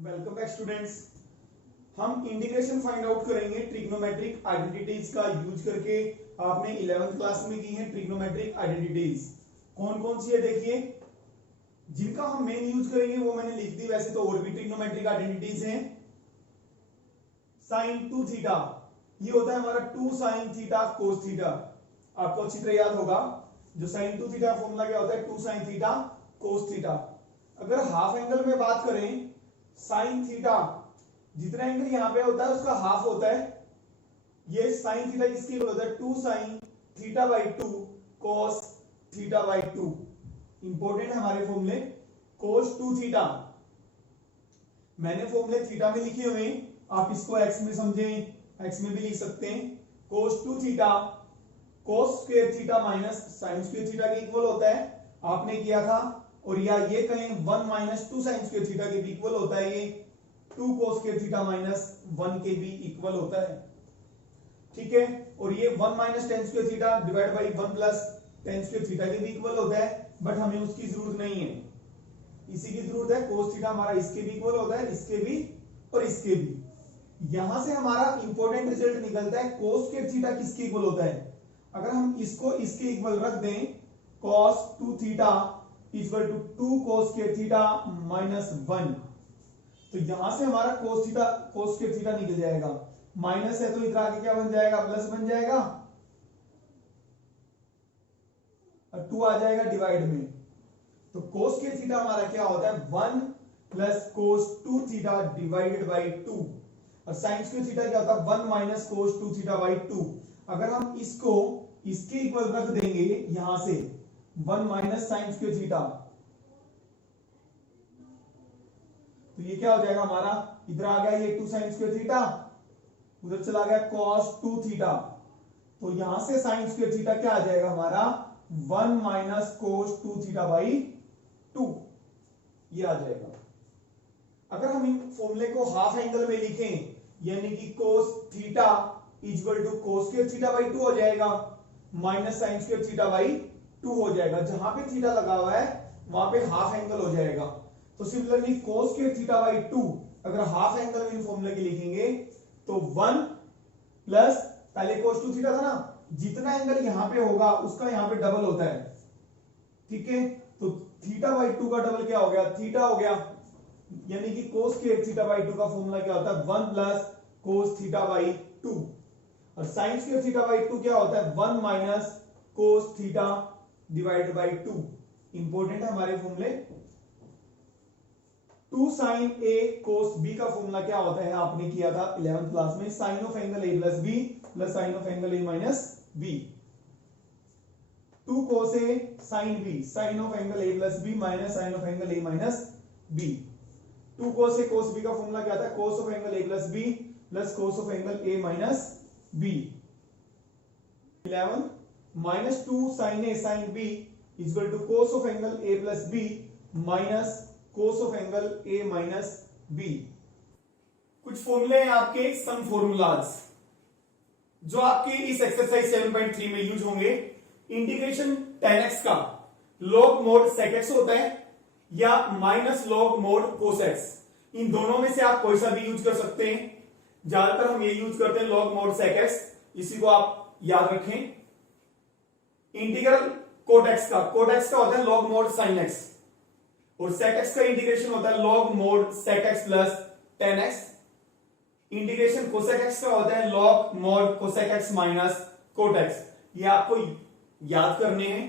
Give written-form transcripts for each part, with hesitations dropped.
Welcome back students. हम integration find out करेंगे trigonometric identities का यूज करके। आपने 11th क्लास में की है ट्रिग्नोमेट्रिक आइडेंटिटीज। कौन कौन सी है देखिए, जिनका हम मेन यूज करेंगे वो मैंने लिख दी, वैसे तो और भी ट्रिग्नोमेट्रिक आइडेंटिटीज हैं। साइन 2 थीटा, ये होता है हमारा 2 साइन थीटा कोस थीटा। आपको अच्छी तरह याद होगा जो साइन 2 थीटा फॉर्मूला क्या होता है, 2 साइन थीटा कोस थीटा। अगर हाफ एंगल में बात करें, साइन थीटा जितना एंगल यहां पे होता है उसका हाफ होता है। ये साइन थीटा किसके इक्वल होता है, 2 sine theta by 2 cos theta by 2। Important है हमारे फॉर्मूले, कोस 2 थीटा मैंने फॉर्मूले थीटा में लिखे हुए, आप इसको एक्स में समझें, एक्स में भी लिख सकते हैं। कोस 2 theta cos square theta minus sine square theta के इक्वल होता है, आपने किया था। और या ये कहें 1 माइनस 2 साइन स्क्वायर थीटा के भी इक्वल होता है, ये 2 कोस स्क्वायर थीटा माइनस 1 के भी इक्वल होता है, ठीक है। और ये 1 minus ten square theta divide by 1 plus ten square theta के भी इक्वल होता है, बट हमें उसकी जरूरत नहीं है, इसी की जरूरत है। कोस थीटा हमारा इसके भी इक्वल होता है, इसके भी और इसके भी। यहां से हमारा इंपॉर्टेंट रिजल्ट निकलता है, कोस स्क्वायर थीटा किसके इक्वल होता है। अगर हम इसको इसके इक्वल रख दें, cos 2 theta equal to 2 cos square theta minus 1, तो यहां से हमारा cos theta cos square theta निकल जाएगा। माइनस है तो इधर आगे क्या बन जाएगा, प्लस बन जाएगा, और 2 आ जाएगा डिवाइड में। तो cos स्क्वायर थीटा हमारा क्या होता है, 1 plus cos 2 theta divided by 2। और साइन स्क्वायर थीटा क्या होता है, 1 माइनस cos 2 थीटा बाई 2। अगर हम इसको इसके इक्वल रख देंगे, यहां से 1 माइनस साइन स्क्वायर थीटा, तो ये क्या हो जाएगा हमारा, इधर आ गया ये 2 साइन स्क्वायर थीटा, उधर चला गया cos 2 थीटा, तो यहां से साइन स्क्वायर थीटा क्या आ जाएगा हमारा, 1 माइनस cos 2 थीटा बाई 2, ये आ जाएगा। अगर हम इन फॉर्मूले को हाफ एंगल में लिखें, यानी कि cos theta equal to cos square theta by 2 हो जाएगा, minus sine square theta by 2 हो जाएगा। जहां पे थीटा लगा हुआ है वहां पे हाफ एंगल हो जाएगा। तो similarly cos square theta by 2 अगर हाफ एंगल में इन फॉर्मूले के लिखेंगे तो 1 प्लस, पहले cos 2 थीटा था ना, जितना एंगल यहां पे होगा उसका यहां पे डबल होता है, ठीक है। तो थीटा बाई 2 का डबल क्या हो गया, थीटा हो गया, यानी कि cos स्क्वायर थीटा बाई 2 का फॉर्मूला क्या होता है, 1 प्लस cos थीटा बाई 2। और साइन स्क्वायर थीटा बाई 2 क्या होता है, 1 minus cos theta divided by 2। Important है हमारे फॉर्मूले। 2 साइन ए cos b का फॉर्मूला क्या होता है, आपने किया था 11th क्लास में, sine of angle a plus b plus sine of angle a minus b। 2 cos a sine b, sine of angle a plus b minus sine of angle a minus b। 2 cos a cos b का formula क्या था, cos of angle a plus b plus cos of angle a minus b। 11 minus 2 sine a sine b equal to cos of angle a plus b minus cos of angle a minus b। कुछ फॉर्मूले हैं आपके सम formulas जो आपके इस exercise 7.3 में use होंगे। Integration tan x का log mod sec x होता है या minus log mod cos x, इन दोनों में से आप कोई सा भी यूज कर सकते हैं। ज्यादातर हम ये यूज करते हैं log mod sec x, इसी को आप याद रखें। इंटीग्रल cot x का होता है log mod sin x, और sec x का इंटीग्रेशन होता है log mod sec x plus tan x। Integration cosec x का होता है log mod cosec x minus cot x। ये आपको याद करने हैं।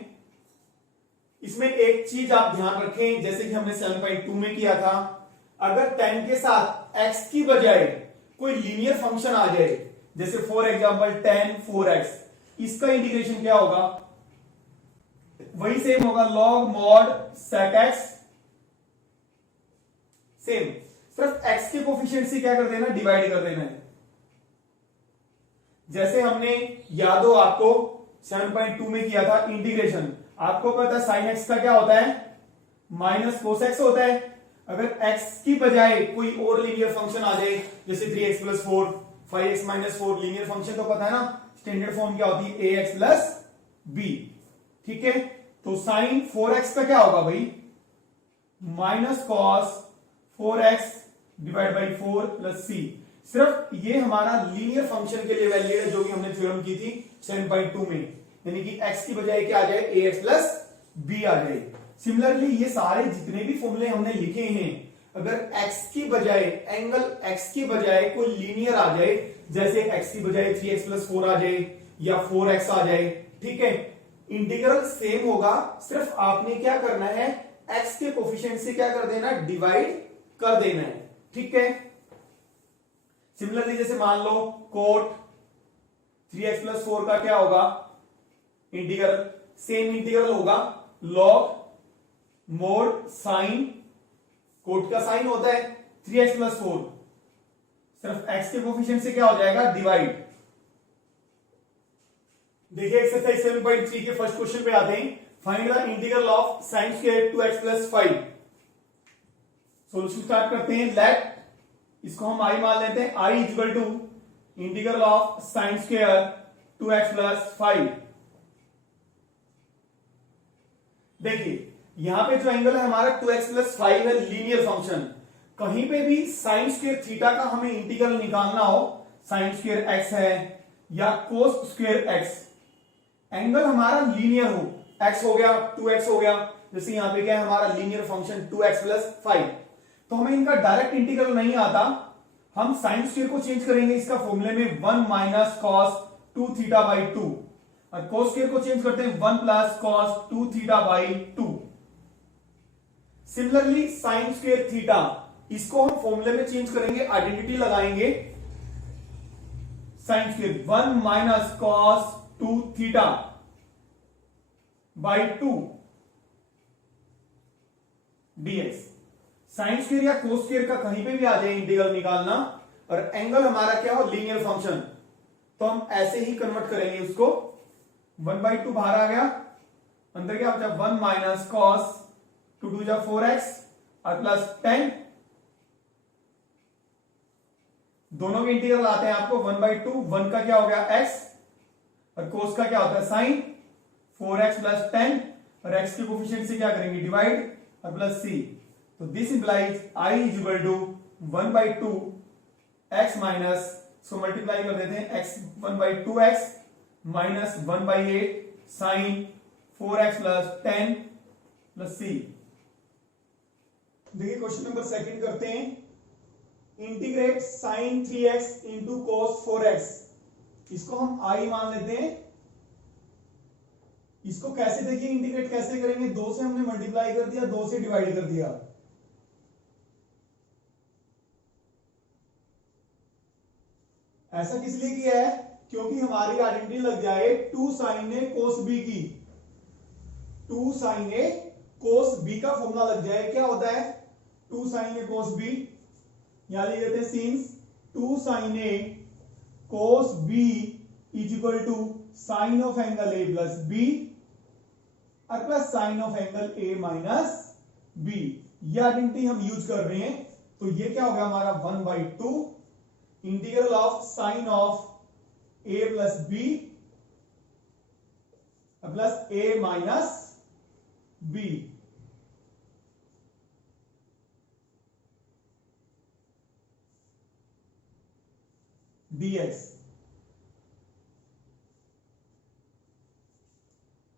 इसमें एक चीज आप ध्यान रखें, जैसे कि हमने 7.2 में किया था, अगर tan के साथ x की बजाय कोई लीनियर फंक्शन आ जाए, जैसे फॉर एग्जांपल tan 4x, इसका इंटीग्रेशन क्या होगा, वही सेम होगा log mod sec x, same, सिर्फ x के कोफिशिएंट से क्या कर देना, डिवाइड कर देना है। जैसे हमने याद हो आपको 7.2 में किया था इंटीग्रेशन, आपको पता है sin x का क्या होता है, माइनस cos x होता है। अगर x की बजाय कोई और लीनियर फंक्शन आ जाए, जैसे 3x plus 4 5x minus 4, linear function तो पता है ना, स्टैंडर्ड फॉर्म क्या होती है, ax प्लस b, ठीक है। तो साइन 4x का क्या होगा भाई, minus cos 4x divide by 4 plus C. सिर्फ ये हमारा लीनियर फंक्शन के लिए वैलिड है, जो कि हमने थ्योरम की थी 7.2 में, यानी कि x की बजाय क्या आ जाए, ax प्लस b आ जाए। सिमिलरली ये सारे जितने भी फॉर्मूले हमने लिखे हैं, अगर x की बजाय एंगल x की बजाय कोई लीनियर आ जाए, जैसे x की बजाय 3x प्लस 4 आ जाए या 4x आ जाए, ठीक है, इंटीग्रल सेम होगा, सिर्फ आपने क्या करना है, x के कोफिशिएंट से क्या कर देना, डिवाइड कर देना है, ठीक है। सिमिलरली जैसे मान लो कोट 3x प्लस 4 का क्या होगा इंटीग्रल, सेम इंटीग्रल होगा लॉग मोड साइन, कोट का साइन होता है 3x प्लस 4, सिर्फ x के कोफिशिएंट से क्या हो जाएगा, डिवाइड। देखिए एक्सरसाइज 7.3 के फर्स्ट क्वेश्चन पे आते हैं, find the integral of sine square 2x plus 5। Solution start करते हैं। लेट, इसको हम i मान लेते हैं, i equal to integral of sine square 2x plus 5। देखिए यहां पे जो एंगल है हमारा 2x प्लस 5 है, लीनियर फंक्शन, कहीं पे भी साइन स्क्वायर थीटा का हमें इंटीग्रल निकालना हो, साइन स्क्वायर x है या कोस स्क्वायर x, एंगल हमारा लीनियर हो, x हो गया 2x हो गया, जैसे यहां पे क्या है हमारा लीनियर फंक्शन 2x प्लस 5, तो हमें इनका डायरेक्ट इंटीग्रल नहीं आता, हम साइन स्क्वायर को चेंज करेंगे इसका फॉर्मूले में 1 माइनस कॉस 2 थीटा बाई 2, और कोस स्क्वायर को चेंज करते हैं 1 plus cos 2 theta by 2। Similarly sign square theta, इसको हम फॉर्मूले में चेंज करेंगे, आइडेंटिटी लगाएंगे, sine square 1 minus cos 2 theta by 2 dx। Sine square या कोस स्क्वायर का कहीं पे भी आ जाए इंटीग्रल निकालना, और एंगल हमारा क्या हो, लीनियर फंक्शन, तो हम ऐसे ही कन्वर्ट करेंगे उसको, 1/2 बाहर आ गया, अंदर क्या बचा 1 माइनस कॉस 2 2 जा 4x और प्लस 10, दोनों के इंटीग्रल आते हैं आपको 1/2, 1 का क्या हो गया x और कोस का क्या होता है साइन, 4x प्लस 10, और x के कोफिशिएंट से क्या करेंगे, डिवाइड और प्लस c, तो this implies i is equal to 1/2 x minus, इसको मल्टीप्लाई कर देते हैं, x 1/2x minus 1/8 sine 4x plus 10 plus c। देखिए क्वेश्चन नंबर सेकंड करते हैं, integrate sign 3x into cos 4x, इसको हम i मान लेते हैं। इसको कैसे देखिए इंटीग्रेट कैसे करेंगे, 2 से हमने मल्टीप्लाई कर दिया, 2 से डिवाइड कर दिया, ऐसा किस लिए किया है, क्योंकि हमारी आइडेंटिटी लग जाए 2 साइन ए कोस बी की, 2 साइन ए कोस बी का फॉर्मूला लग जाए, क्या होता है 2 साइन ए कोस बी, यहां लिख देते हैं since 2 sine A cos B is equal to sine of angle A plus B और plus sine of angle A minus B, ये आइडेंटिटी हम यूज कर रहे हैं, तो ये क्या हो गया हमारा 1/2 integral of sine of A plus B plus A minus B. dx,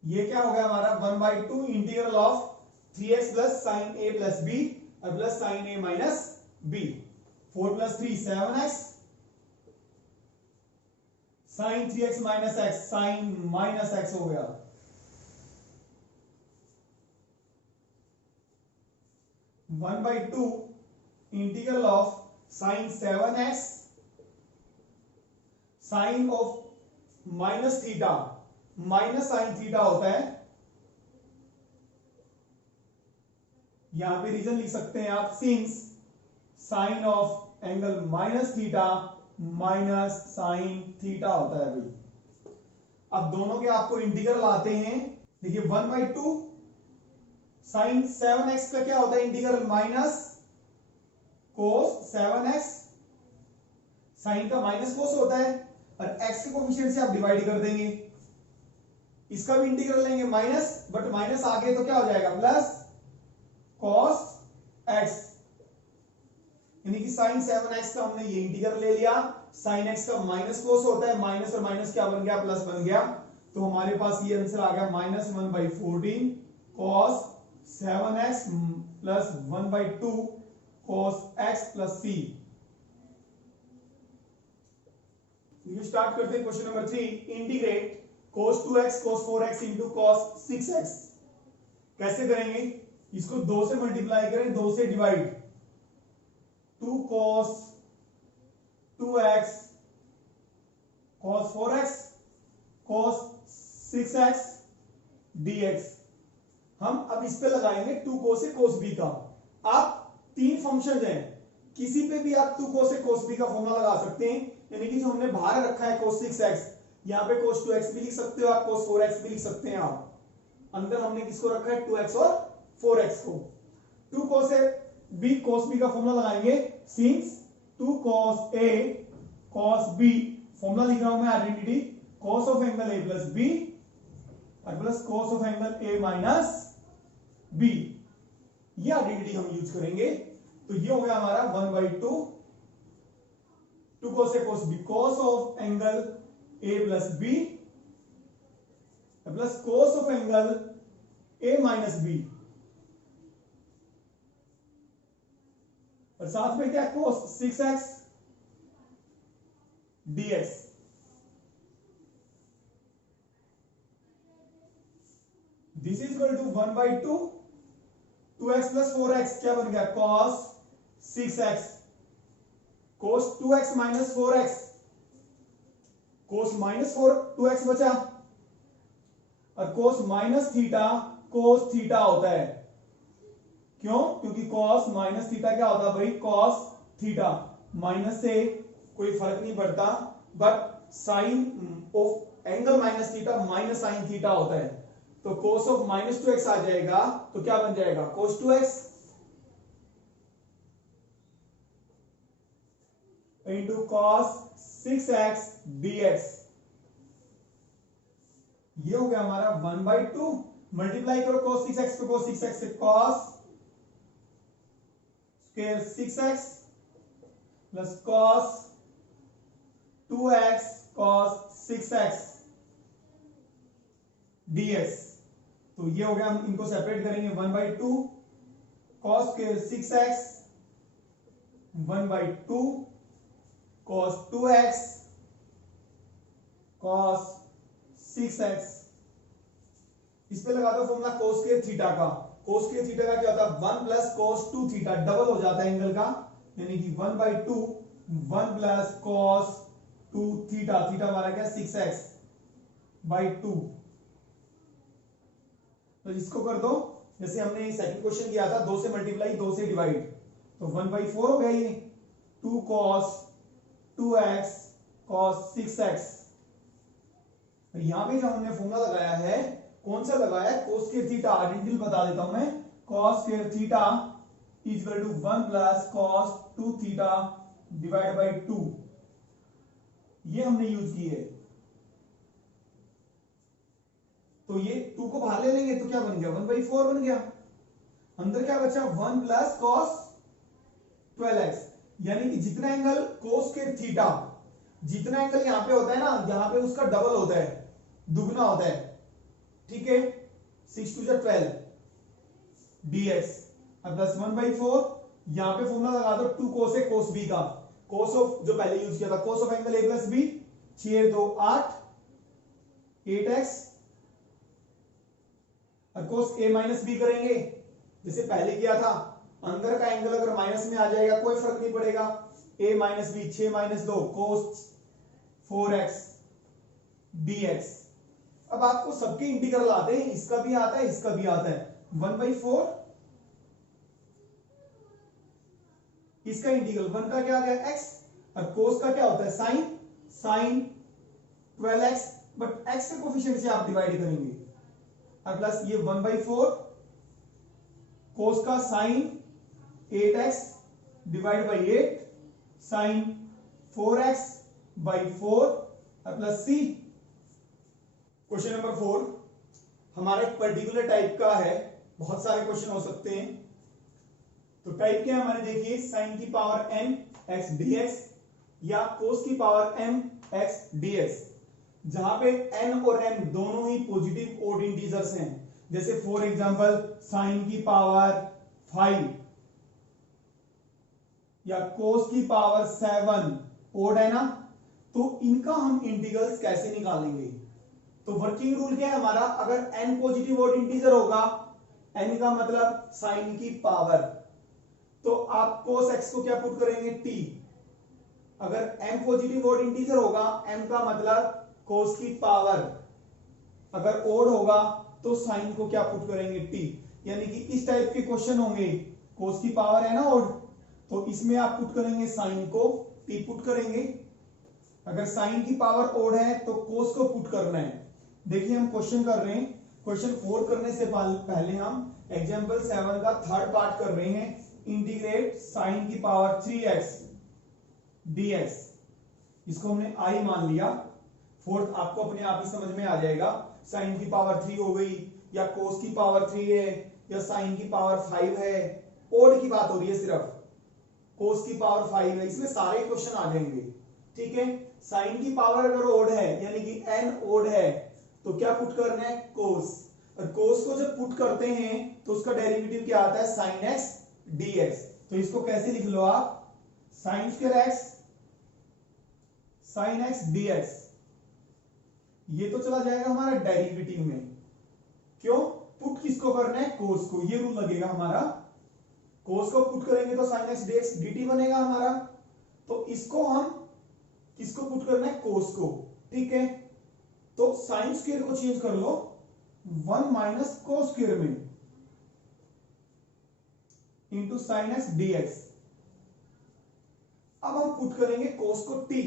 ये क्या हो गया हमारा 1/2 integral of 3x plus sine A plus B और plus sine A minus B, 4 plus 3 7x sine 3x minus x, sine minus x हो गया, one by two integral of sine 7x sine of minus theta, minus sine theta होता है, यहां पे reason लिख सकते हैं आप, since sine of angle minus theta minus sine theta होता है भाई। अब दोनों के आपको इंटीग्रल आते हैं, देखिए 1/2 साइन 7x का क्या होता है integral, minus cos 7x, sine का माइनस कोस होता है, और x के कोफिशिएंट से आप डिवाइड कर देंगे, इसका भी इंटीग्रल लेंगे माइनस, बट माइनस आगे तो क्या हो जाएगा प्लस कॉस x, यानी कि साइन 7x का हमने ये इंटीग्रल ले लिया, साइन x का माइनस कोस होता है, माइनस और माइनस क्या बन गया, प्लस बन गया। तो हमारे पास ये आंसर आ गया -1/14 cos 7x plus 1/2 cos x plus c। Start करते हैं question number 3। Integrate cos 2x cos 4x into cos 6x। कैसे करेंगे, इसको 2 से मल्टीप्लाई करें, 2 से divide, 2 cos 2x cos 4x cos 6x dx। हम अब इस पे लगाएंगे 2 cos से cos b का। आप 3 फंक्शन हैं, किसी पे भी आप 2 cos से cos b का फॉर्मूला लगा सकते हैं। यानी कि जो हमने बाहर रखा है cos 6x, यहाँ पे cos 2x भी लिख सकते हो आप, cos 4x भी लिख सकते हैं आप। अंदर हमने किसको रखा है, 2x और 4x को। 2 cos से b cos b का फॉर्मूला लगाएंगे, since 2 cos a cos b, formula लिख रहा हूं मैं identity, cos of angle a plus b और plus cos of angle a minus b, ये आइडेंटिटी हम यूज करेंगे। तो ये हो गया हमारा 1/2 2 cos a cos b, cos of angle a plus b plus cos of angle a minus b, और साथ में क्या, cos 6x dx। This is equal to 1/2 2x plus 4x क्या बन गया, cos 6x cos 2x minus 4x, cos minus 2x बचा, और cos minus theta cos theta होता है। क्यों, क्योंकि cos माइनस थीटा क्या होता है भाई, cos थीटा। माइनस से कोई फर्क नहीं पड़ता, but sine of angle minus theta minus sine theta होता है। तो cos ऑफ माइनस 2x आ जाएगा, तो क्या बन जाएगा, cos 2x into cos 6x dx। ये हो गया हमारा 1/2, मल्टीप्लाई करो cos 6x पे, cos 6x से cos square 6x plus cos 2x cos 6x dx। तो ये हो गया, हम इनको सेपरेट करेंगे, 1/2 cos square 6x 1/2 cos 2x cos 6x। इस पे लगा दो फॉर्मूला cos स्क्वायर थीटा का। cos स्क्वायर थीटा का क्या होता है, 1 प्लस cos 2 थीटा, डबल हो जाता है एंगल का, यानी कि 1/2 1 प्लस cos 2 थीटा, थीटा हमारा क्या, 6x/2। तो इसको कर दो, जैसे हमने सेकंड क्वेश्चन किया था, 2 से मल्टीप्लाई 2 से डिवाइड, तो 1/4 हो गया ये, 2 cos 2x cos 6x। यहां पे जो हमने फॉर्मूला लगाया है, कौन सा लगाया है, cos स्क्वायर थीटा। आइडेंटिटी बता देता हूं मैं, cos square theta equal to 1 plus cos 2 theta divide by 2, ये हमने यूज की है। तो ये 2 को बाहर ले लेंगे तो क्या बन गया, 1/4 बन गया। अंदर क्या बचा, 1 प्लस cos 12x, यानी कि जितना एंगल cos स्क्वायर थीटा, जितना एंगल यहां पे होता है ना, यहां पे उसका डबल होता है, दुगना होता है, ठीक है। 6 2 12 dx अब प्लस 1/4, यहां पे फॉर्मूला लगा दो 2 cos a cos b का, cos ऑफ जो पहले यूज किया था, cos of angle a plus b, 6 2 8 8x, और cos a माइनस b करेंगे जैसे पहले किया था। अंदर का एंगल अगर माइनस में आ जाएगा कोई फर्क नहीं पड़ेगा, a minus b 6 - 2 cos 4x dx। अब आपको सबके इंटीग्रल आते हैं, इसका भी आता है, इसका भी आता है। 1/4 इसका इंटीग्रल, 1 का क्या आ गया, x, और cos का क्या होता है, साइन 12x, बट x के कोफिशिएंट से आप डिवाइड करेंगे, और प्लस ये 1/4 cos का sign 8x divide by 8 sign 4x/4 और प्लस c। क्वेश्चन नंबर 4 हमारा एक पर्टिकुलर टाइप का है, बहुत सारे क्वेश्चन हो सकते हैं। तो टाइप क्या है हमारे, देखिए साइन की पावर n x dx या कोस की पावर m x dx, जहां पे n और m दोनों ही पॉजिटिव ऑड इंटीजर्स हैं। जैसे फॉर एग्जांपल साइन की पावर 5 या कोस की पावर 7 ऑड है ना, तो इनका हम इंटीग्रल्स कैसे निकालेंगे। तो वर्किंग रूल क्या है हमारा, अगर n पॉजिटिव ऑड इंटीजर होगा, n का मतलब साइन की पावर, तो आप cos x को क्या पुट करेंगे t। अगर m पॉजिटिव ऑड इंटीजर होगा, m का मतलब cos की पावर, अगर ओड होगा तो साइन को क्या पुट करेंगे t। यानी कि इस टाइप के क्वेश्चन होंगे, cos की पावर है ना ओड, तो इसमें आप पुट करेंगे साइन को, t पुट करेंगे। अगर साइन की पावर ओड है तो cos को पुट करना है। देखिए हम क्वेश्चन कर रहे हैं, क्वेश्चन 4 करने से पहले हम एग्जांपल 7 का थर्ड पार्ट कर रहे हैं। इंटीग्रेट साइन की पावर 3x dx, इसको हमने i मान लिया। फोर्थ आपको अपने आप ही समझ में आ जाएगा, साइन की पावर 3 हो गई या कोस की पावर 3 है या साइन की पावर 5 है। ओड की बात हो रही है, सिर्फ कोस की पावर 5 है, इसमें सारे क्वेश्चन आ जाएंगे। ठीक है, साइन की पावर अगर ओड है यानी कि n ओड है तो क्या पुट करना है, कोस। और कोस को जब पुट करते हैं तो उसका डेरिवेटिव क्या आता है, साइन x dx। तो इसको कैसे लिख लो आप, sine square x sine x dx, ये तो चला जाएगा हमारा डेरिवेटिव में। क्यों, पुट किसको करना है, कोस को, ये रूल लगेगा हमारा। कोस को पुट करेंगे तो साइन x dx dt बनेगा हमारा। तो इसको हम किसको पुट करना है, कोस को। ठीक है, तो साइन स्क्वायर को चेंज कर लो 1 माइनस कोस स्क्वायर में इंटू साइन एक्स dx। अब हम पुट करेंगे कोस को t,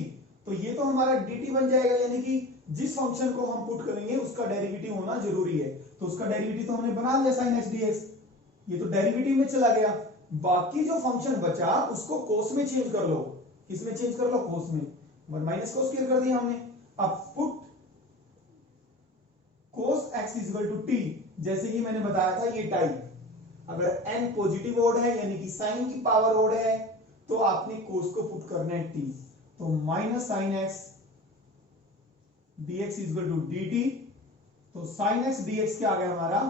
तो ये तो हमारा dt बन जाएगा, यानी कि जिस फंक्शन को हम पुट करेंगे उसका डेरिवेटिव होना जरूरी है। तो उसका डेरिवेटिव तो हमने बना लिया साइन एक्स dx, ये तो डेरिवेटिव में चला गया। बाकी जो फंक्शन बचा उसको कोस में चेंज कर लो। किस में चेंज कर लो, कोस में। 1 माइनस कोस स्क्वायर कर दिया हमने। अब put cos x equal to t, जैसे कि मैंने बताया था ये टाइप, अगर n पॉजिटिव ओड है यानी कि साइन की पावर ओड है तो आपने cos को पुट करना है t। तो minus sine x dx equal to dt। तो साइन एक्स dx क्या आ गया हमारा,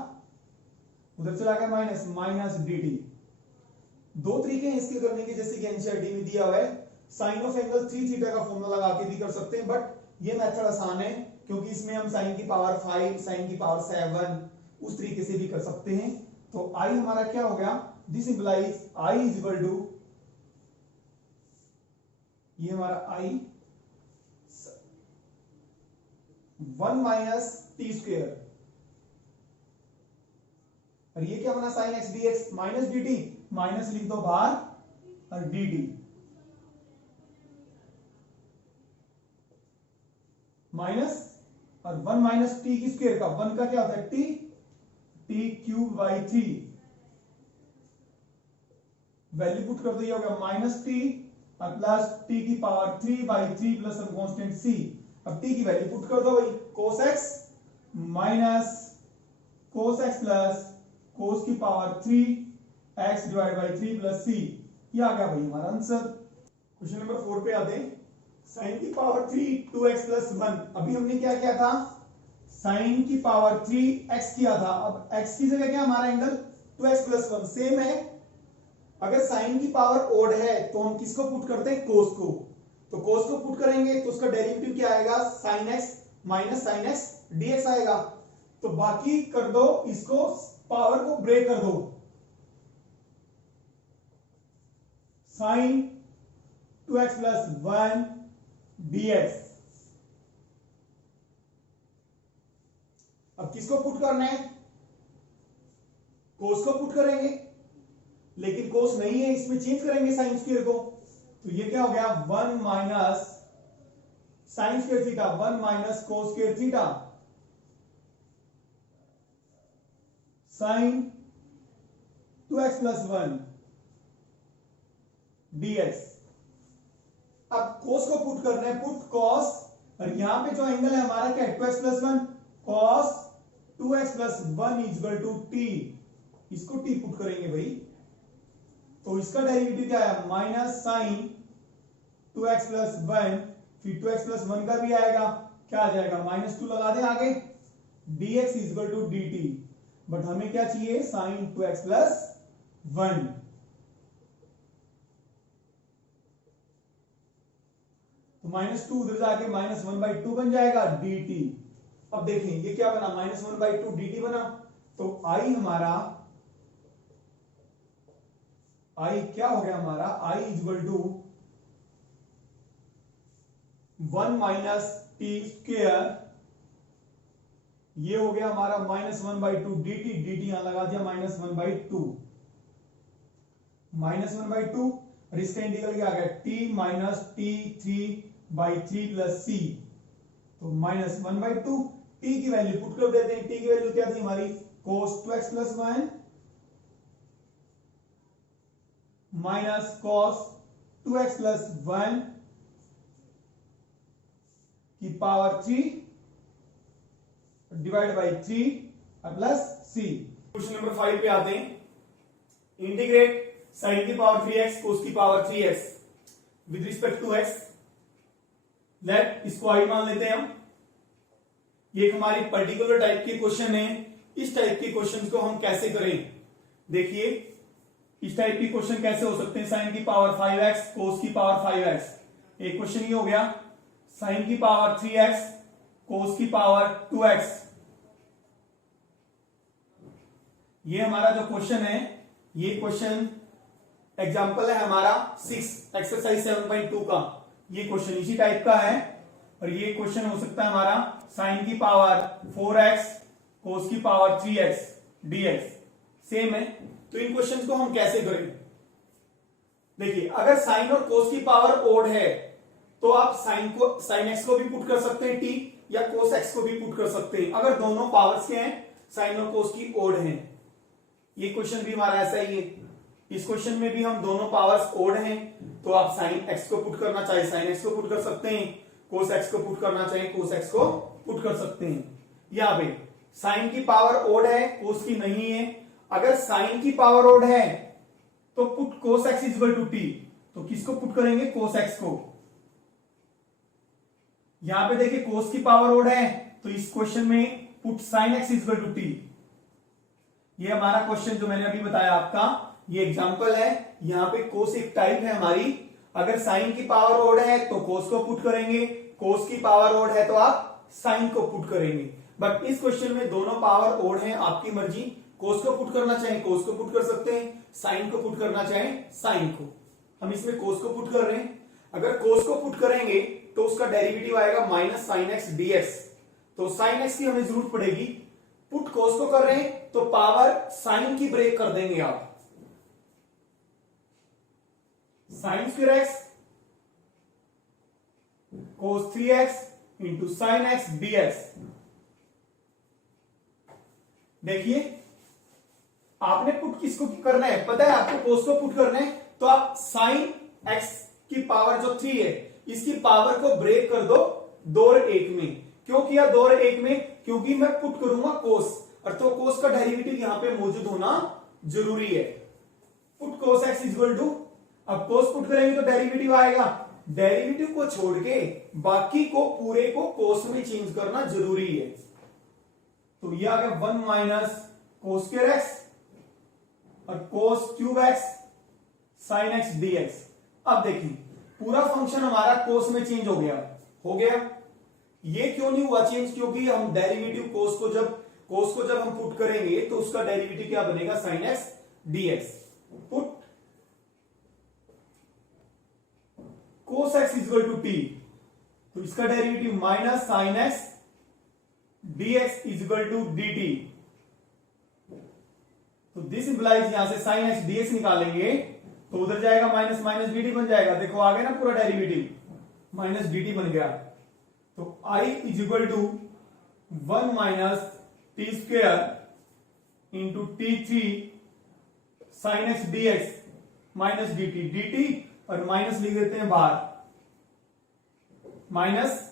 उधर चला गया माइनस, माइनस dt। दो तरीके हैं इसके करने के, जैसे कि एनसीईआरटी में दिया हुआ है, साइन ऑफ एंगल 3 थीटा का फॉर्मूला लगा के भी कर सकते हैं, बट ये मेथड आसान है क्योंकि इसमें हम साइन की पावर 5 साइन की पावर 7 उस तरीके से भी कर सकते हैं। तो i हमारा क्या हो गया, this implies i is equal to, ये हमारा i 1 माइनस टी स्क्वेयर, और ये क्या बना, sign x dx minus dt, minus लिख दो बाहर और dt माइनस, और 1 माइनस टी की स्क्वायर का 1 का क्या होता है, t cube by 3, value put कर दो, ये हो गया माइनस टी और प्लस टी की power 3 by 3 plus some constant c। अब टी की वैल्यू पुट कर दो भाई, cos x minus cos x plus cos की power 3 x divide by 3 plus c, ये आ गया भाई हमारा आंसर। क्वेश्चन नंबर 4 पे आते हैं। साइन की पावर 3 2x प्लस 1, अभी हमने क्या किया था, साइन की पावर 3x किया था। अब x की जगह क्या हमारा एंगल 2x प्लस 1 सेम है। अगर साइन की पावर ओड है तो हम किसको पुट करते हैं, कोस को। तो कोस को पुट करेंगे तो उसका डेरिवेटिव क्या आएगा, sine x minus sine x dx आएगा। तो बाकी कर दो, इसको पावर को ब्रेक कर दो, साइन 2x प्लस 1 dx। अब किसको पुट करना है, कोस को पुट करेंगे, लेकिन कोस नहीं है, इसमें चेंज करेंगे साइन स्क्वायर को। तो ये क्या हो गया, 1 minus sine square theta 1 minus कोस square theta sine 2x plus 1 dx। अब कोस को पुट करना है, पुट कॉस, और यहां पे जो एंगल है हमारा क्या है, 2x plus 1, cos 2x plus 1 equal to t, इसको टी पुट करेंगे भाई। तो इसका डेरिवेटिव क्या है, माइनस साइन 2x प्लस 1, फिर 2x प्लस 1 का भी आएगा, क्या आ जाएगा, -2 लगा दें आगे, dx equal to dt। But हमें क्या चाहिए, साइन 2x प्लस 1। तो -2 उधर जाके -1/2 बन जाएगा dt। अब देखें ये क्या बना, -1/2 dt बना। तो i हमारा, i क्या हो गया हमारा, i equal to 1 minus t square, ये हो गया हमारा -1/2 dt, dt यहां लगा दिया -1/2, -1/2, और इसका इंटीग्रल क्या आ गया, t minus t3/3 plus c, तो -1/2, t की वैल्यू पुट कर देते हैं, t की वैल्यू क्या थी हमारी, cos 2x plus 1 minus cos 2x plus 1 की power 3 divide by 3 plus c। Question number 5 पे आते हैं। इंटीग्रेट sin की पावर 3x cos की power 3x with respect to x। Let इसको आई मान लेते हैं हम। ये एक हमारी पर्टिकुलर टाइप की क्वेश्चन है। इस टाइप के क्वेश्चन को हम कैसे करें, देखिए इस टाइप की क्वेश्चन कैसे हो सकते हैं, sin की पावर 5x cos की पावर 5x। एक क्वेश्चन ये हो गया, sin की पावर 3x cos की पावर 2x। ये हमारा जो क्वेश्चन है, ये क्वेश्चन एग्जांपल है हमारा 6 एक्सरसाइज 7.2 का। ये क्वेश्चन इसी टाइप का है। और ये क्वेश्चन हो सकता है हमारा sin की पावर 4x cos की पावर 3x dx, सेम है। तो इन क्वेश्चंस को हम कैसे करें, देखिए अगर sin और cos की पावर ओड है तो आप sin x को भी पुट कर सकते हैं t, या cos x को भी पुट कर सकते हैं, अगर दोनों पावर्स के हैं, sin और cos की ओड हैं। ये क्वेश्चन भी हमारा ऐसा ही है। इस क्वेश्चन में भी हम दोनों पावर्स ओड हैं, तो आप sin x को पुट करना चाहे sin x को पुट कर सकते हैं, cos x को पुट करना चाहे cos x को पुट कर सकते हैं। यहां पे sin की पावर ओड है, cos की नहीं है। अगर sin की पावर ओड है तो put cos x equal to t, तो किसको पुट करेंगे, cos x को। यहां पे देखिए cos की पावर ओड है, तो इस क्वेश्चन में put sin x equal to t। ये हमारा क्वेश्चन जो मैंने अभी बताया आपका, ये एग्जांपल है। यहां पे cos एक टाइप है हमारी। अगर sin की पावर ओड है तो cos को पुट करेंगे, cos की पावर ओड है तो आप sin को पुट करेंगे। बट इस क्वेश्चन में दोनों पावर ओड है, आपकी मर्जी। cos को पुट करना चाहे cos को पुट कर सकते हैं, sin को पुट करना चाहे sin को। हम इसमें cos को पुट कर रहे हैं। अगर cos को पुट करेंगे तो उसका डेरिवेटिव आएगा माइनस साइन एक्स dx। तो साइन एक्स की हमें जरूरत पड़ेगी। पुट cos को कर रहे हैं तो पावर साइन की ब्रेक कर देंगे आप, sine square x cos 3x into sine x dx। देखिए आपने पुट किसको करना है, पता है आपको cos को पुट करना है, तो आप साइन x की पावर जो 3 है इसकी पावर को ब्रेक कर दो 2 और 1 में। क्यों किया 2 और 1 में, क्योंकि मैं पुट करूंगा cos, और तो cos का डेरिवेटिव यहां पे मौजूद होना जरूरी है। Put cos x equal to, अब cos पुट करेंगे तो डेरिवेटिव आएगा, डेरिवेटिव को छोड़ के बाकी को पूरे को cos में चेंज करना जरूरी है। तो यह आ गया 1 माइनस cos स्क्वायर x और cos cube x sin x dx। अब देखिए पूरा फंक्शन हमारा cos में चेंज हो गया। ये क्यों नहीं हुआ चेंज, क्योंकि हम डेरिवेटिव cos को जब हम पुट करेंगे तो उसका डेरिवेटिव क्या बनेगा, sin x dx। Put cos x equal to t, तो इसका derivative minus sin x dx equal to dt। तो दिस इंप्लाइज यहां से sin x dx निकालेंगे तो उधर जाएगा माइनस माइनस dt बन जाएगा। देखो आ गया ना पूरा डेरिवेटिव, माइनस dt बन गया। तो I is equal to 1 minus t square into t3 sine x dx minus dt और माइनस लिख देते हैं बाहर, माइनस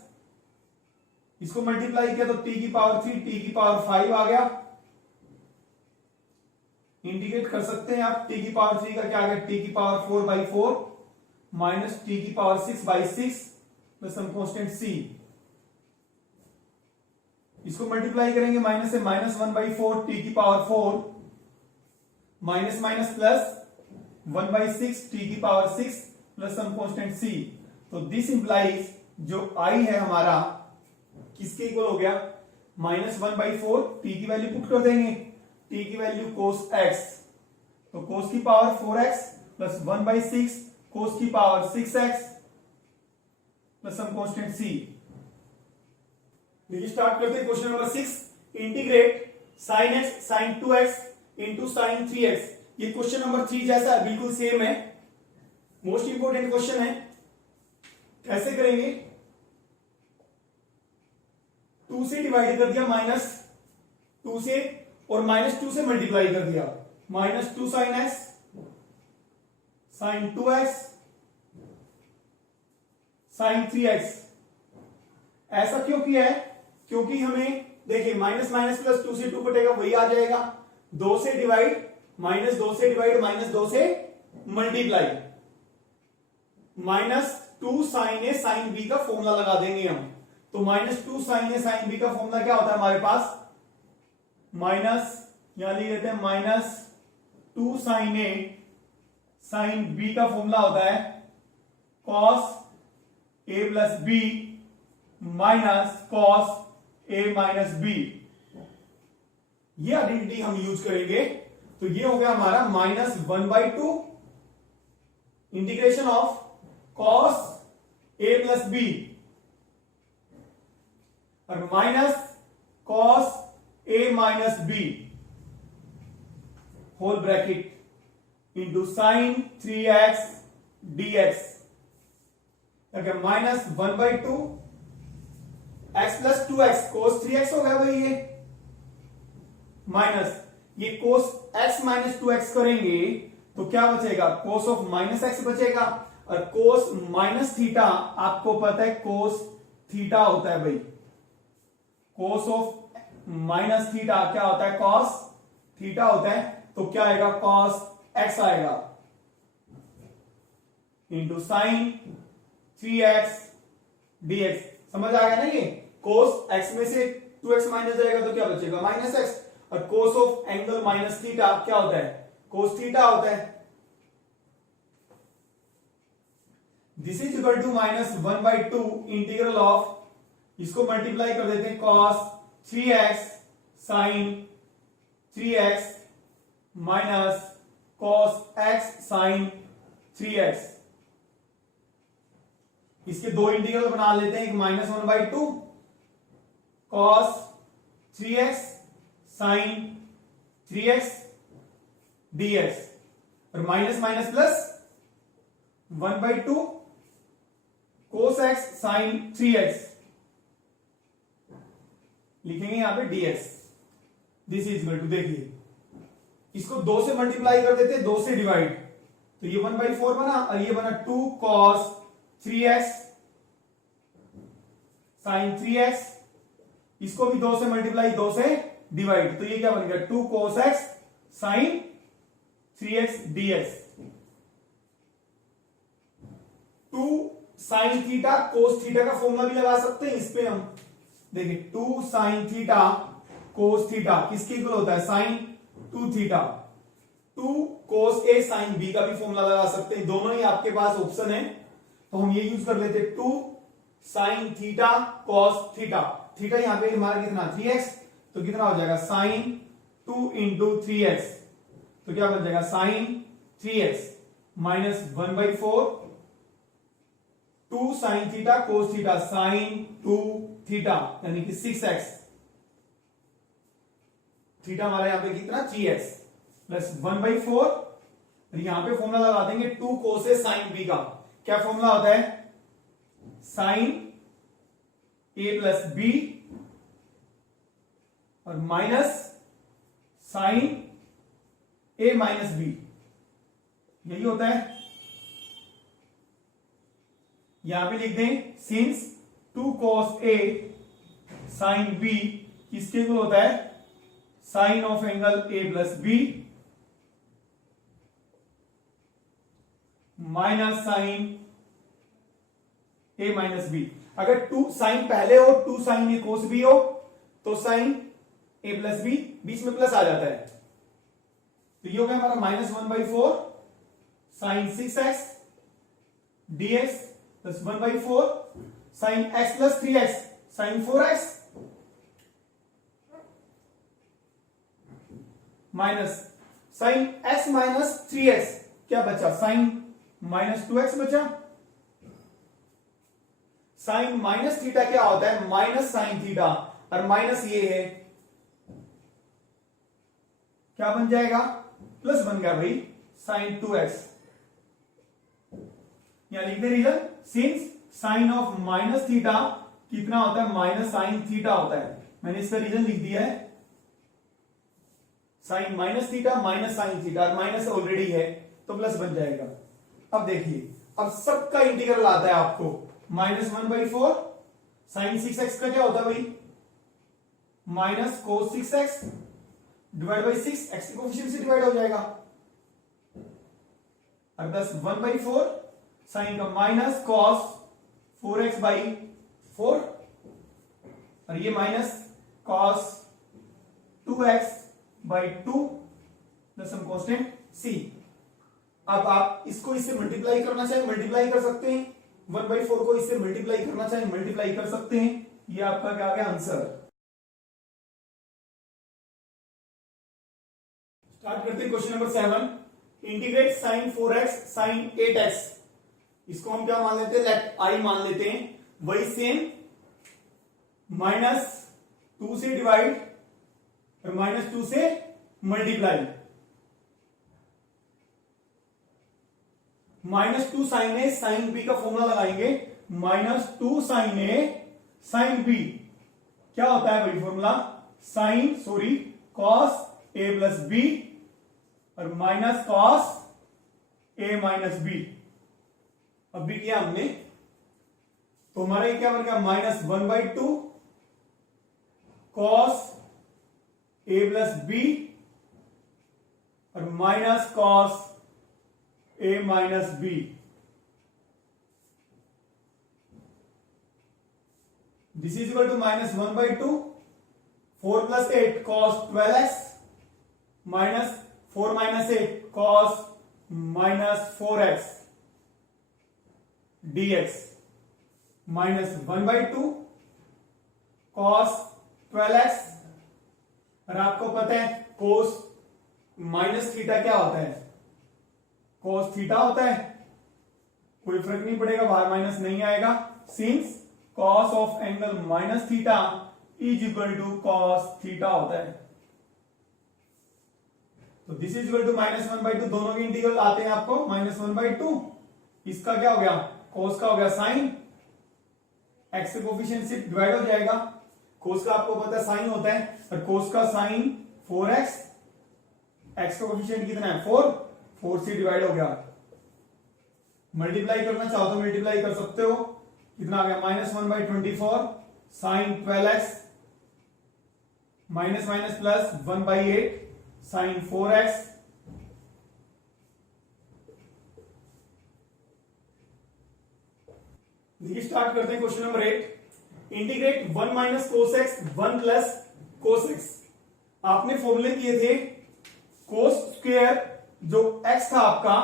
इसको मल्टीप्लाई किया तो t की पावर 3 t की पावर 5 आ गया। इंटीग्रेट कर सकते हैं आप। टी की पावर 3 का क्या आ गया, टी की पावर 4/4 माइनस टी की पावर 6/6 प्लस सम कांस्टेंट सी। इसको मल्टीप्लाई करेंगे माइनस से, -1/4 टी की power 4 minus minus plus 1/6 T की पावर 6 प्लस सम कांस्टेंट सी। तो दिस इंप्लाइज जो आई है हमारा किसके इक्वल हो गया, -1/4 टी की वैल्यू पुट कर देंगे, टी की वैल्यू cos x, तो cos की पावर 4x प्लस 1/6 cos की power 6x plus some constant c। देखिए स्टार्ट करते हैं question number 6। Integrate sin x sin 2x into sin 3x। ये क्वेश्चन नंबर 3 जैसा है, बिल्कुल सेम है, मोस्ट इंपोर्टेंट क्वेश्चन है। कैसे करेंगे, 2 से डिवाइड कर दिया, -2 से, और -2 से मल्टीप्लाई कर दिया, -2 sin x sin 2x sin 3x। ऐसा क्यों किया है, क्योंकि हमें देखिए माइनस माइनस प्लस 2 से 2 कटेगा, वही आ जाएगा, 2 से डिवाइड, -2 से डिवाइड, -2 से multiply, -2 sin a sin b का फॉर्मूला लगा देंगे हम। तो -2 sin a sin b का फॉर्मूला क्या होता है हमारे पास, माइनस, यहां लिख लेते हैं -2 sin a sin b का फॉर्मूला होता है cos a plus b minus cos a minus b। ये आइडेंटिटी हम यूज करेंगे। तो ये हो गया हमारा -1/2 integration of cos a plus b और minus cos a minus b whole bracket into sin 3x dx। -1/2 x plus 2x cos 3x हो गया भाई, ये माइनस ये cos x माइनस 2x करेंगे तो क्या बचेगा, cos ऑफ -x बचेगा, और cos माइनस थीटा आपको पता है cos थीटा होता है भाई, cos ऑफ माइनस थीटा क्या होता है, cos थीटा होता है। तो क्या आएगा, cos x आएगा इंटू sin 3x dx। समझ आ गया ना, ये cos x में से 2x माइनस जाएगा तो क्या बचेगा, -x, और cos of angle minus theta क्या होता है, cos थीटा होता है। This is equal to -1/2 integral of, इसको मल्टीप्लाई कर देते हैं, cos 3x sin 3x minus cos x sin 3x। इसके दो इंटीग्रल बना लेते हैं, एक -1/2 cos 3x sin 3x dx, और minus minus plus 1/2 cos x sin 3x, लिखेंगे यहां पे dx। This is equal to, देखिए इसको 2 से मल्टीप्लाई कर देते हैं, 2 से डिवाइड, तो ये 1/4 बना, और ये बना 2 cos 3x sin 3x, इसको भी 2 से मल्टीप्लाई, 2 से डिवाइड, तो ये क्या बन गया, 2 cos x sin 3x dx। 2 sin theta cos theta का फॉर्मूला भी लगा सकते हैं इस पे हम। देखिए 2 sin थीटा cos थीटा किसके इक्वल होता है, sin 2 theta. 2 cos a sin b का भी फॉर्मूला लगा सकते हैं, दोनों ही आपके पास ऑप्शन है, तो हम ये यूज कर लेते हैं, 2 sin theta cos theta. Theta यहां पे हमारा कितना, 3x, तो कितना हो जाएगा, sin 2 इंटू 3x, तो क्या बन जाएगा, sin 3x minus 1/4 2 sin theta cos theta sin 2 theta, यानी कि 6x, थीटा हमारा यहां पे कितना, 3x प्लस 1/4, यहां पे फॉर्मूला लगा देंगे 2 cos a sin b का। क्या फॉर्मूला होता है, sin a प्लस b और minus sin a minus b, यही होता है। यहां पे लिख दें, since 2 cos a sin b किसके इक्वल होता है, sine of angle a plus b minus sine A minus B. अगर टू साइन पहले हो, two sine A cos B हो, तो साइन ए प्लस बी, बीच में प्लस आ जाता है, तो ये हो गया हमारा -1/4 sine 6x dx plus 1/4 sine x plus 3x sine 4x minus sine x minus 3x, क्या बचा, साइन -2x बचा। साइन माइनस थीटा क्या होता है, माइनस साइन थीटा, और माइनस ये है, क्या बन जाएगा, प्लस बन गया भाई, साइन 2x। यहां लिख दे reason, since sine of minus theta कितना होता है, माइनस साइन थीटा होता है। मैंने इसका रीजन लिख दिया है, sine minus theta minus sine theta, minus already है तो प्लस बन जाएगा। अब देखिए, अब सबका इंटीग्रल आता है आपको, -1/4 साइन 6x का क्या होता है भाई, minus cos 6x divide by 6, x की कोफिशिएंट से डिवाइड हो जाएगा, और प्लस 1/4 साइन का माइनस कॉस 4x/4, और ये minus cos 2x/2 plus some constant c। अब आप इसको इससे मल्टीप्लाई करना चाहे मल्टीप्लाई कर सकते हैं, 1/4 को इससे मल्टीप्लाई करना चाहे मल्टीप्लाई कर सकते हैं। ये आपका क्या आ गया आंसर। स्टार्ट करते हैं question number 7। Integrate sine 4x sine 8x, इसको हम क्या मान लेते हैं, लेट आई मान लेते हैं। वही सेम -2 से डिवाइड और -2 से मल्टीप्लाई, -2 साइन ए साइन बी का फॉर्मूला लगाएंगे, -2 साइन ए साइन बी क्या होता है भाई formula, sine cos A plus B और minus cos A minus B. अब भी किया हमने, तो हमारा ये क्या बन गया, -1/2 कॉस ए प्लस बी और minus cos A minus B. This is equal to -1/2 4 + 8 cos 12x minus 4 - 8 cos -4x dx minus 1/2 cos 12x, और आपको पता है cos माइनस थीटा क्या होता है, cos थीटा होता है, कोई फर्क नहीं पड़ेगा, बाहर माइनस नहीं आएगा, since cos of angle minus theta is equal to cos theta होता है। तो दिस इज इक्वल टू -1/2, दोनों के इंटीग्रल आते हैं आपको, -1/2, इसका क्या हो गया, cos का हो गया साइन, x के कोफिशिएंट से डिवाइड हो जाएगा, cos का आपको पता है साइन होता है, और cos का साइन 4x, x का कोफिशिएंट कितना है 4 से डिवाइड हो गया। मल्टीप्लाई करना चाहो तो मल्टीप्लाई कर सकते हो, कितना आ गया, -1/24 sine 12x minus minus plus 1/8 sine 4x start करते हैं question number 8। Integrate 1 minus cos x 1 plus cos x. आपने फॉर्मूले किए थे कोस स्क्वायर जो x था आपका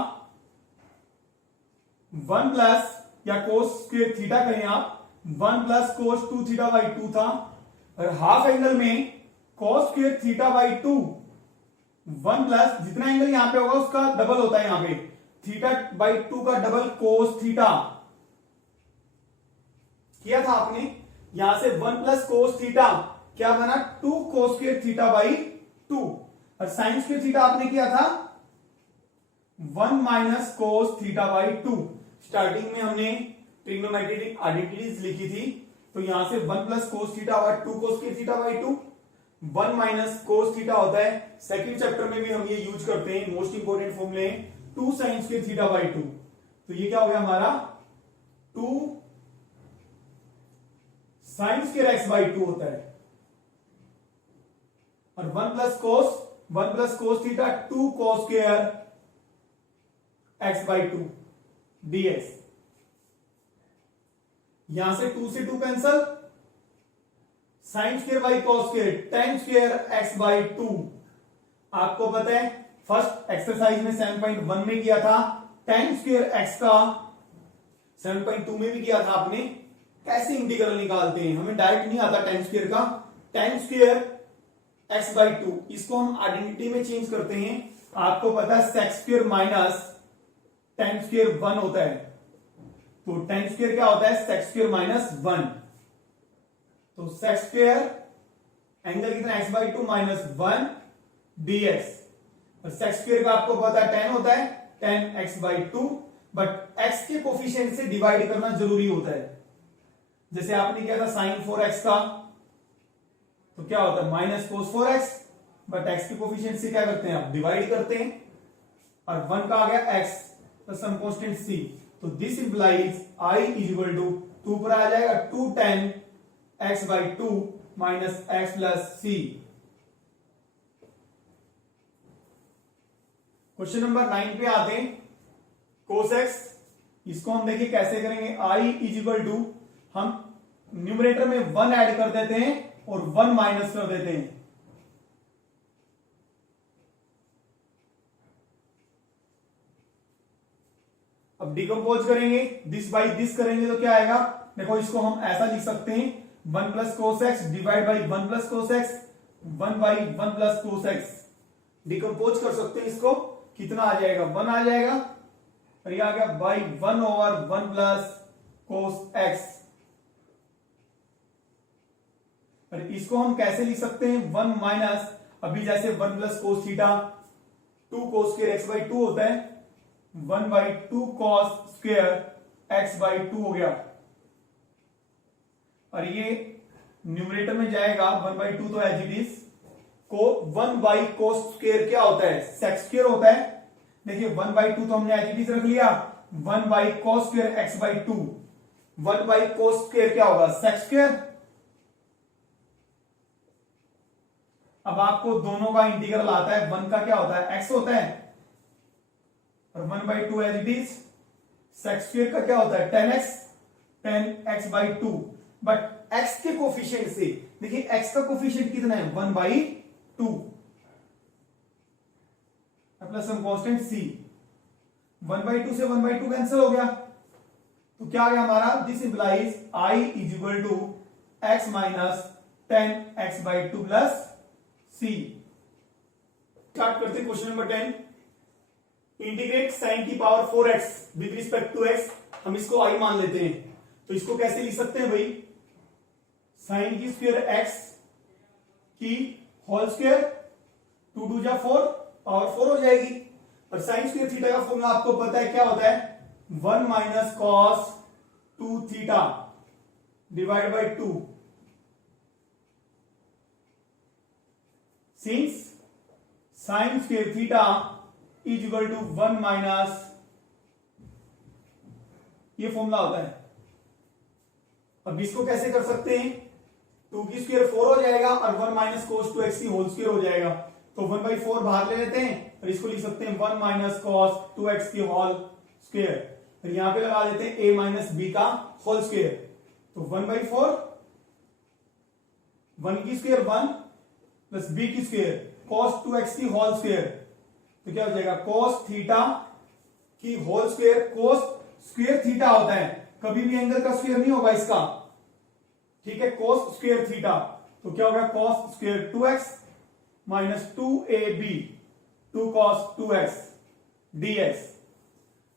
1 प्लस या कोस स्क्वायर थीटा कहें आप 1 प्लस कोस 2 थीटा बाई 2 था, और हाफ एंगल में कोस स्क्वायर थीटा बाई 2 1 प्लस जितना एंगल यहां पे होगा उसका डबल होता है, यहां पे थीटा बाई 2 का डबल कोस थीटा किया था आपने। यहां से 1 प्लस कोस थीटा क्या बना 2 कोस स्क्वायर थीटा बाई 2, और साइन स्क्वायर थीटा आपने किया था 1 minus cos theta by 2। Starting में हमने ट्रिग्नोमेट्रिक आइडेंटिटीज लिखी थी, तो यहां से 1 प्लस कोस थीटा और 2 कोस square theta by 2, 1 minus cos theta होता है। सेकंड चैप्टर में भी हम ये यूज करते हैं, मोस्ट इंपोर्टेंट फॉर्मूले 2 साइन स्क्वायर थीटा बाई 2। तो ये क्या हो गया हमारा 2 साइन स्क्वायर एक्स बाई 2 होता है, और 1 plus cos theta 2 cos square x by 2। dx। यहां से 2 से 2 cancel, sine square by cos square, ten square x by 2। आपको पता है फर्स्ट एक्सरसाइज में 7.1 में किया था, टेन स्क्वायर एक्स का 7.2 में भी किया था आपने। कैसे इंटीग्रल निकालते हैं, हमें डायरेक्ट नहीं आता टेन स्क्वायर का, टेन स्क्वायर एक्स बाई 2, इसको हम आइडेंटिटी में चेंज करते हैं। आपको पता है sex square minus ten square 1 होता है, तो टेन स्क्वायर क्या होता है, सेक्स स्क्वायर माइनस 1। तो सेक्स स्क्वायर एंगल कितना एक्स बाई 2 माइनस 1 dx। और सेक्स स्क्वायर का आपको पता है 10 होता है, 10 एक्स बाई 2, बट एक्स के कोफिशिएंट से डिवाइड करना जरूरी होता है। जैसे आपने किया था साइन 4x का, तो क्या होता है minus cos 4x, but x के कोफिशिएंट से क्या करते हैं आप डिवाइड करते हैं, और 1 का आ गया x plus some constant c। तो this implies i is equal to 2 पर आ जाएगा 2 10 x by 2 minus x plus c। Question number 9 पे आते हैं, कोस x। इसको हम देखिए कैसे करेंगे, i इज इक्वल टू, हम न्यूमरेटर में 1 ऐड कर देते हैं और 1 माइनस कर देते हैं। अब डिकम्पोज करेंगे, दिस बाई दिस करेंगे तो क्या आएगा, देखो इसको हम ऐसा लिख सकते हैं 1 plus cos x divide by 1 plus cos x, 1 by 1 plus cos x. Decompose कर सकते हैं इसको, कितना आ जाएगा 1 आ जाएगा, और ये आ गया by 1 over 1 plus cos x. और इसको हम कैसे लिख सकते हैं, 1 माइनस, अभी जैसे 1 plus cos theta 2 cos square x by 2 होता है, 1 by 2 cos square x by 2 हो गया। और ये न्यूमरेटर में जाएगा 1 बाई 2 तो एज इट इज, को 1 बाई कोस स्क्वायर क्या होता है, सेक्स स्क्वायर होता है। देखिए 1 बाई 2 तो हमने एज इट इज रख लिया, 1 by cos square x by 2, 1 by cos square क्या होगा, सेक्स स्क्वायर। अब आपको दोनों का इंटीग्रल आता है, 1 का क्या होता है x होता है, और 1 by 2 as it is, sec square का क्या होता है 10x, 10x by 2। But x के कोफिशिएंट से देखिए, x का कोफिशिएंट कितना है 1 by 2 plus some constant c। 1 by 2 से 1 बाई 2 कैंसिल हो गया, तो क्या आ गया हमारा, this implies i is equal to x minus 10x by 2 plus c। Start करते क्वेश्चन नंबर 10। इंटीग्रेट साइन की power 4x with respect to x, हम इसको i मान लेते हैं। तो इसको कैसे लिख सकते हैं भाई, साइन की स्क्वायर x की होल स्क्वायर, 2 2 जा 4, पावर 4 हो जाएगी। और साइन स्क्वायर थीटा का फॉर्मूला आपको पता है क्या होता है, 1 minus cos 2 theta divide by 2। Since sine square theta is equal to 1 minus, ये फॉर्मूला होता है। अब इसको कैसे कर सकते हैं, 2 की स्क्वायर 4 हो जाएगा और 1 माइनस कोस 2x की होल स्क्वायर हो जाएगा। तो 1 बाई 4 बाहर ले लेते हैं और इसको लिख सकते हैं 1 माइनस कॉस 2x की होल स्क्वायर। फिर यहां पे लगा देते हैं a माइनस बी का होल स्क्वायर। तो 1 बाई 4, 1 की स्क्वायर 1 प्लस b की स्क्वायर कॉस 2x की होल स्क्वायर, तो क्या हो जाएगा कॉस थीटा की whole square. Cos square theta होता है, कभी भी एंगल का स्क्वायर नहीं होगा इसका, ठीक है, कॉस स्क्वायर थीटा। तो क्या होगा cos square 2x minus 2ab 2 cos 2x dx।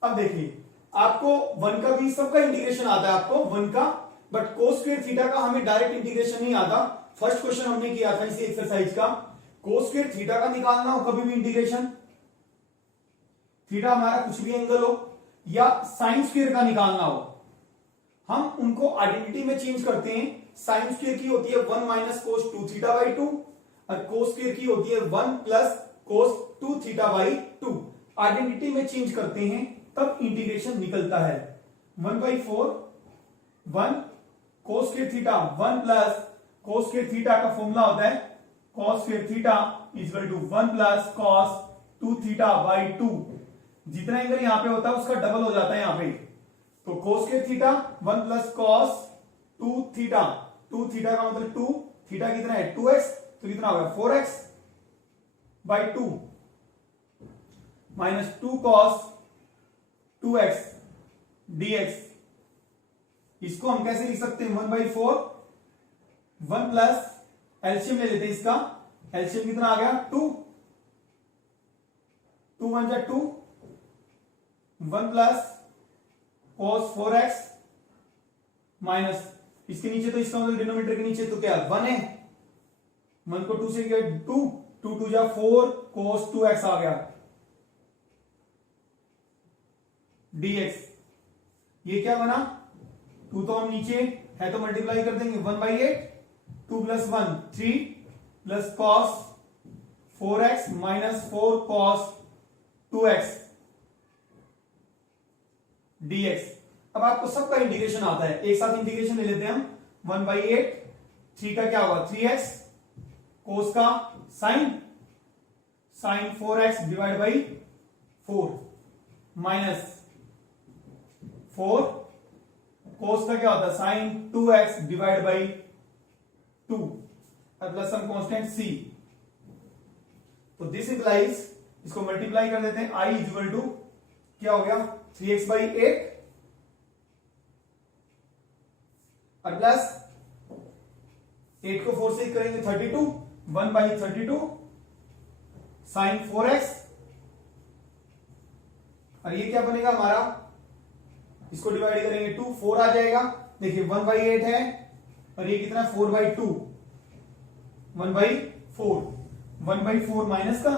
अब देखिए आपको 1 का भी सबका इंटीग्रेशन आता है, आपको 1 का, बट कोस स्क्वायर थीटा का हमें डायरेक्ट इंटीग्रेशन नहीं आता। फर्स्ट क्वेश्चन हमने किया था इसी एक्सरसाइज का, कोस स्क्वायर थीटा का निकालना हो कभी भी इंटीग्रेशन, थीटा हमारा कुछ भी एंगल हो, या साइन स्क्वायर का निकालना हो, हम उनको आइडेंटिटी में चेंज करते हैं। साइन स्क्वायर की होती है 1 माइनस कोस 2 थीटा बाई 2, और कोस स्क्वायर की होती है 1 plus cos 2 theta by 2। Identity में चेंज करते हैं तब इंटीग्रेशन निकलता है। 1 by 4, 1 cos square theta 1 plus cos square theta का फॉर्मूला होता है cos square theta is equal to 1 plus cos 2 theta by 2। जितना एंगल यहां पे होता है उसका डबल हो जाता है यहां पे। तो cos के theta 1 plus cos 2 theta, 2 theta का मतलब 2, थीटा कितना है 2x, तो कितना होगा 4x by 2 minus 2 cos 2x dx। इसको हम कैसे लिख सकते हैं 1/4, 1 प्लस एलसीएम ले लेते हैं इसका, एलसीएम कितना आ गया 2, 2 1 जा 2, 1 प्लस cos 4x माइनस इसके नीचे, तो इसका मतलब डिनोमिनेटर के नीचे तो क्या 1 है, 1 को 2 से क्या 2, 2 2 जा 4 cos 2x आ गया dx। ये क्या बना 2 तो हम नीचे है तो मल्टीप्लाई कर देंगे 1/8, 2 plus 1 3 plus cos 4x minus 4 cos 2x dx। अब आपको सबका इंटीग्रेशन आता है, एक साथ इंटीग्रेशन ले लेते हैं हम 1/8, 3 का क्या होगा 3x, cos का sin 4x divide by 4 minus 4 cos का क्या होता है sin 2x डिवाइड बाई 2 और प्लस सम कांस्टेंट c। तो दिस इंप्लाइज, इसको मल्टीप्लाई कर देते हैं, i इक्वल टू क्या हो गया 3x बाई 8 और प्लस 8 को 4 से करेंगे 32, 1/32 sin 4x, और ये क्या बनेगा हमारा, इसको डिवाइड करेंगे 2, 4 आ जाएगा। देखिए 1/8 है और ये कितना 4/2, 1/4, 1/4 माइनस का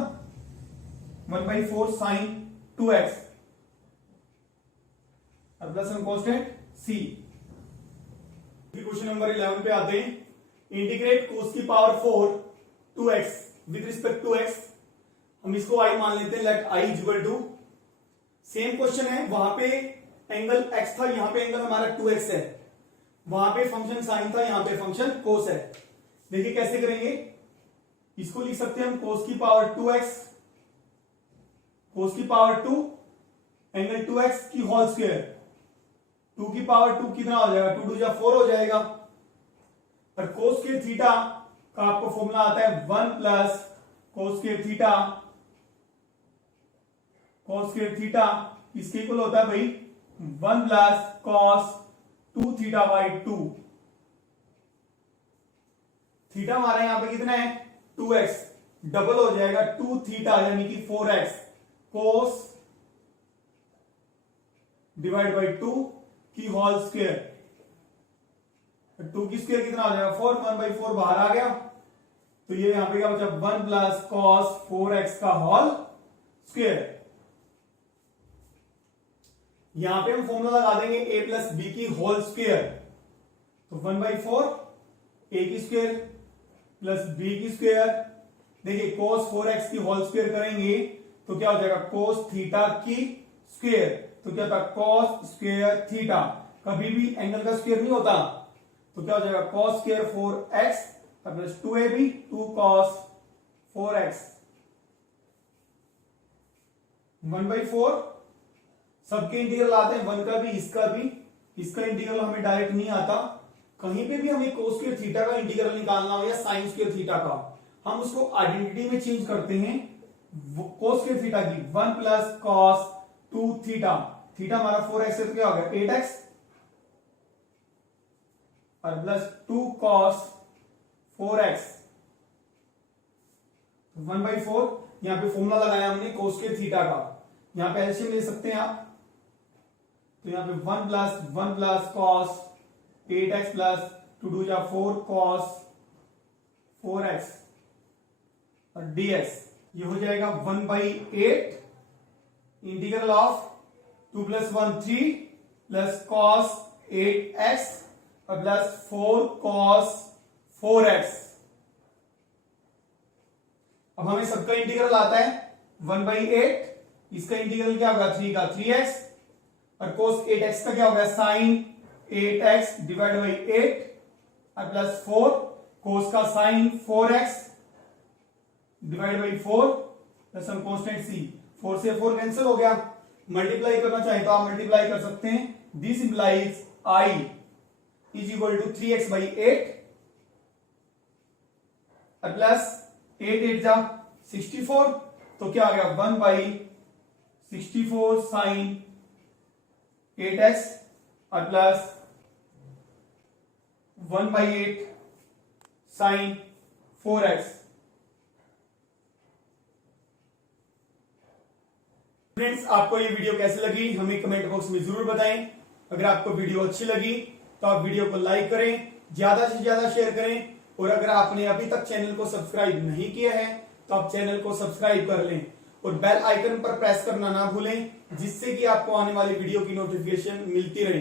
1/4 sin 2x और प्लस हम कांस्टेंट c। क्वेश्चन नंबर 11 पे आते हैं, इंटीग्रेट cos की power 4 2x with respect to x। हम इसको i मान लेते हैं, let i equal to, same question है, वहां पे एंगल x था, यहां पे एंगल हमारा 2x है, वहां पे फंक्शन साइन था, यहां पे फंक्शन cos है। देखिए कैसे करेंगे, इसको लिख सकते हैं हम cos की पावर 2x, cos की पावर 2 एंगल 2x की होल स्क्वायर, 2 की पावर 2 कितना हो जाएगा 2 2 जा 4 हो जाएगा, और cos के थीटा का आपको फॉर्मूला आता है 1 प्लस cos के थीटा, cos के थीटा इसके इक्वल होता है भाई 1 plus cos 2 theta by 2। Theta हमारा यहां पे कितना है 2x, डबल हो जाएगा 2 थीटा यानी कि 4x cos डिवाइड बाई 2 की होल स्क्वायर, 2 की स्क्वायर कितना हो जाएगा 4, 1/4 बाहर आ गया, तो ये यहां पे क्या बचा 1 प्लस cos 4x का होल स्क्वायर। यहां पे हम फॉर्मूला लगा देंगे a प्लस बी की होल स्क्वायर, तो 1/4 a की स्क्वायर प्लस b की स्क्वायर। देखिए cos 4x की होल स्क्वायर करेंगे तो क्या हो जाएगा cos थीटा की स्क्वायर, तो क्या था cos स्क्वायर थीटा, कभी भी एंगल का स्क्वायर नहीं होता, तो क्या हो जाएगा cos square 4x plus 2ab 2 cos 4x 1/4। सबके इंटीग्रल आते हैं, 1 का भी इसका भी, इसका इंटीग्रल हमें डायरेक्ट नहीं आता, कहीं पे भी हमें cos स्क्वायर थीटा का इंटीग्रल निकालना हो या sin स्क्वायर थीटा का, हम उसको आइडेंटिटी में चेंज करते हैं, cos स्क्वायर थीटा की 1 प्लस cos 2 थीटा, थीटा हमारा 4x है तो क्या हो गया 8x और प्लस 2 cos 4x 1/4। यहां पे फॉर्मूला लगाया हमने cos स्क्वायर थीटा का, यहां पे एलसीएम ले सकते हैं आप, तो यहां पे 1 प्लस cos 8x प्लस 2 2 जा 4 cos 4x और dx, ये हो जाएगा 1/8 integral of 2 plus 1 3 plus cos 8x और प्लस 4 cos 4x। अब हमें सबका इंटीग्रल आता है 1/8, इसका इंटीग्रल क्या होगा 3 का 3x और cos 8x का क्या होगा sin 8x डिवाइड बाई 8 और प्लस 4 cos का sin 4x divide by 4 plus हम कांस्टेंट c, 4 से 4 कैंसिल हो गया, मल्टीप्लाई करना चाहे तो आप मल्टीप्लाई कर सकते हैं। This implies I is equal to 3x by 8 plus 8 8 जा 64, तो क्या आ गया 1 बाई 64 साइन 8x और plus 1 by 8 sign 4x। Friends, आपको ये वीडियो कैसी लगी हमें कमेंट बॉक्स में जरूर बताएं। अगर आपको वीडियो अच्छी लगी तो आप वीडियो को लाइक करें, ज्यादा से ज्यादा शेयर करें, और अगर आपने अभी तक चैनल को सब्सक्राइब नहीं किया है तो आप चैनल को सब्सक्राइब कर लें और बेल आइकन पर प्रेस करना ना भूलें, जिससे कि आपको आने वाली वीडियो की नोटिफिकेशन मिलती रहे।